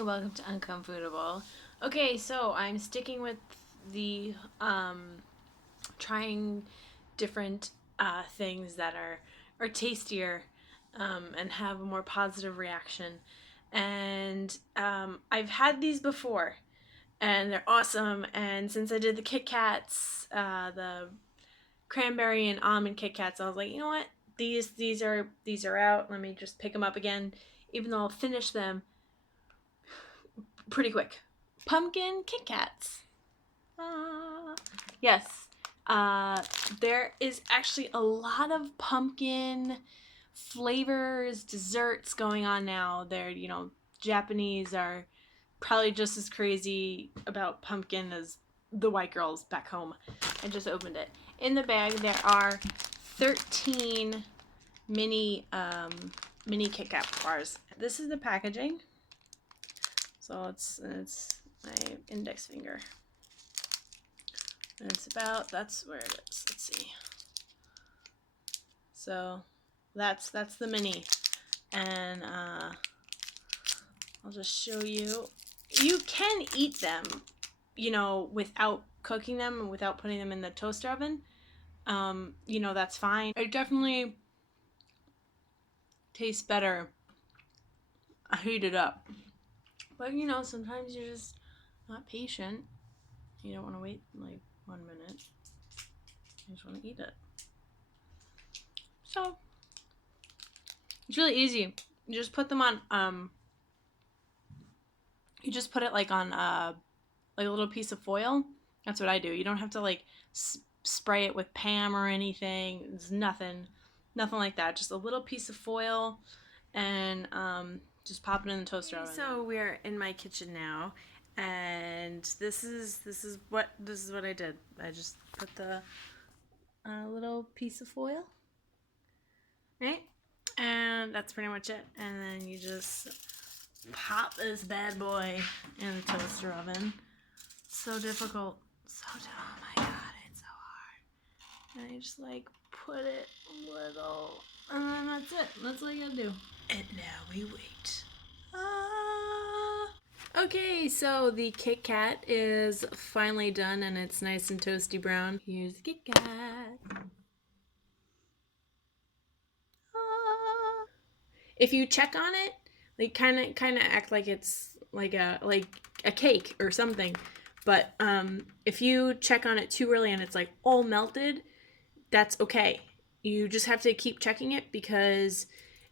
Hi, welcome to Uncomfoodable. Okay, so I'm sticking with the trying different things that are tastier and have a more positive reaction. And I've had these before, and they're awesome. And since I did the KitKats, the cranberry and almond KitKats, I was like, you know what? These are out. Let me just pick them up again, even though I'll finish them pretty quick. Pumpkin Kit Kats. Yes. There is actually a lot of pumpkin flavors, desserts going on now. Japanese are probably just as crazy about pumpkin as the white girls back home. I just opened it. In the bag, there are 13 mini Kit Kat bars. This is the packaging. So it's my index finger. And that's where it is. Let's see. So that's the mini. And I'll just show you. You can eat them, without cooking them and without putting them in the toaster oven. That's fine. It definitely tastes better heated up. But sometimes you're just not patient. You don't want to wait like 1 minute. You just want to eat it. So it's really easy. You just put them on. You just put it like on like a little piece of foil. That's what I do. You don't have to like spray it with Pam or anything. It's nothing like that. Just a little piece of foil, and just pop it in the toaster oven. So we're in my kitchen now, and this is what I did. I just put the little piece of foil, right? And that's pretty much it. And then you just pop this bad boy in the toaster oven. So difficult. Oh my god, it's so hard. And I just like put it little, and then that's it. That's all you gotta do. And now we wait. Okay, so the Kit Kat is finally done and it's nice and toasty brown. Here's the Kit Kat. If you check on it, like kind of act like it's like a cake or something. But if you check on it too early and it's like all melted, that's okay. You just have to keep checking it because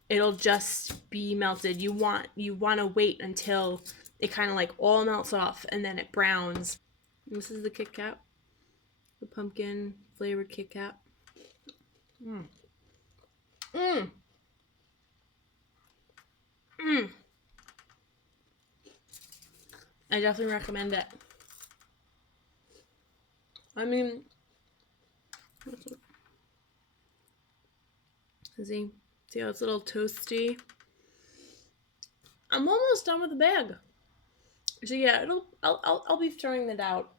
it'll just be melted. You want to wait until it kind of like all melts off and then it browns. This is the Kit Kat, the pumpkin flavored Kit Kat. Mmm. Mmm. Mmm. I definitely recommend it. I mean, see how it's a little toasty? I'm almost done with the bag. So yeah, I'll be throwing that out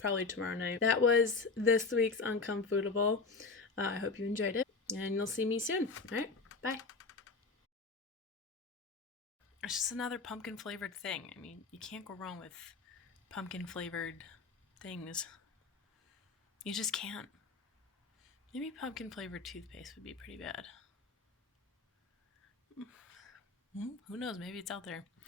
probably tomorrow night. That was this week's Uncomfoodable. I hope you enjoyed it, and you'll see me soon. All right, bye. It's just another pumpkin flavored thing. I mean, you can't go wrong with pumpkin flavored things. You just can't. Maybe pumpkin flavored toothpaste would be pretty bad. Who knows? Maybe it's out there.